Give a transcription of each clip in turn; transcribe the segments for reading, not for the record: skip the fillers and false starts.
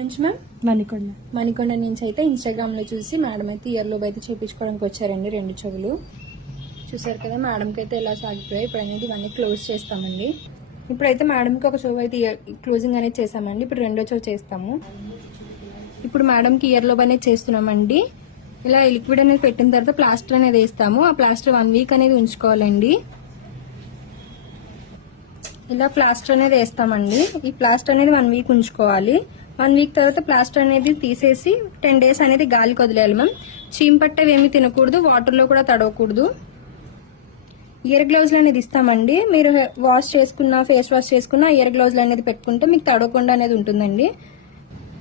నుంచి మ్యామ్ మణికొండ నుంచి అయితే ఇన్స్టాగ్రామ్ లో చూసి మేడం అయితే ఇయర్ లోబ్ అయితే చేయించుకోవడానికి వచ్చారండి 2 చెవులు చూసారు కదా. మేడంకి అయితే ఎలా సాగిపోయాయి. ఇప్పుడు అనేది ఇవన్నీ క్లోజ్ చేస్తామండి. ఇప్పుడైతే మేడంకి ఒక చెవు అయితే క్లోజింగ్ అనేది చేసామండి. ఇప్పుడు రెండో చెవు చేస్తాము. ఇప్పుడు మేడంకి ఇయర్ లోబ్ అనేది చేస్తున్నామండి. ఇలా లిక్విడ్ అనేది పెట్టిన తర్వాత ప్లాస్టర్ అనేది వేస్తాము. ఆ ప్లాస్టర్ 1 వీక్ అనేది ఉంచుకోవాలండి. ఇలా ప్లాస్టర్ అనేది వేస్తామండి. ఈ ప్లాస్టర్ అనేది 1 వీక్ ఉంచుకోవాలి. 1 వీక్ తర్వాత ప్లాస్టర్ అనేది తీసేసి 10 డేస్ అనేది గాలికి వదిలేయాలి మ్యామ్. చీమ్ పట్టేవి ఏమి తినకూడదు, వాటర్ లో కూడా తడవకూడదు. ఇయర్ గ్లౌజ్ అనేది ఇస్తామండి. మీరు వాష్ చేసుకున్న, ఫేస్ వాష్ చేసుకున్న ఇయర్ గ్లౌజ్ అనేది పెట్టుకుంటే మీకు తడవకుండా అనేది ఉంటుందండి.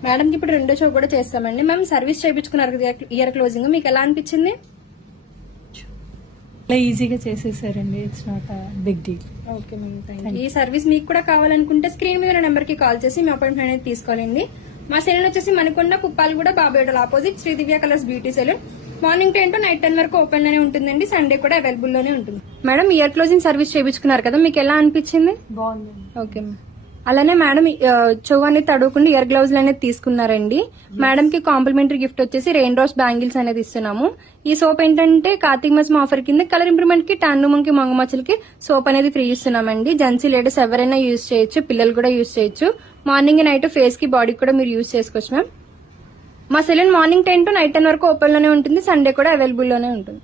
మేడంకి ఇప్పుడు రెండో షో కూడా చేస్తామండి. మ్యామ్ సర్వీస్ చేయించుకున్నారు కదా ఇయర్ క్లోజింగ్, మీకు ఎలా అనిపించింది? ఈజీగా చేసేసారండి. It's not big deal. Okay ma'am, thank you. ఈ సర్వీస్ మీకు కూడా కావాలనుకుంటే స్క్రీన్ మీద నెంబర్ కి కాల్ చేసి మీ అపాయింట్మెంట్ అనేది తీసుకోవాలండి. మా సెలూన్ వచ్చేసి మనకొండ పుప్పాలగూడ బాబేటల్ opposite Shri Divya colours beauty salon. Morning 10 to night 10 వరకు ఓపెన్ లోనే ఉంటుందండి. సండే కూడా అవైలబుల్ లోనే ఉంటుంది. మేడం ఇయర్ క్లోజింగ్ సర్వీస్ చేయించుకున్నారు కదా, మీకు ఎలా అనిపించింది? బాగుంది. Okay ma'am. అలానే మేడం చెవు అనేది తడవకుండా ఇయర్ గ్లౌజ్ అనేది తీసుకున్నారండి. మేడం కి కాంప్లిమెంటరీ గిఫ్ట్ వచ్చేసి రెయిన్ రోస్ బ్యాంగిల్స్ అనేది ఇస్తున్నాము. ఈ సోప్ ఏంటంటే కార్తీక మాసం ఆఫర్ కింద కలర్ ఇంప్రూవ్మెంట్ కి, టాన్ కి, మంగమచ్చలకి సోప్ అనేది ఫ్రీ ఇస్తున్నామండి. జెంట్స్ లేడీస్ ఎవరైనా యూజ్ చేయొచ్చు, పిల్లలు కూడా యూజ్ చేయొచ్చు. మార్నింగ్ నైట్ ఫేస్ కి, బాడీకి కూడా మీరు యూజ్ చేసుకోవచ్చు మ్యామ్. మా సెలూన్ మార్నింగ్ 10 to నైట్ 10 వరకు ఓపెన్ లోనే ఉంటుంది. సండే కూడా అవైలబుల్ లోనే ఉంటుంది.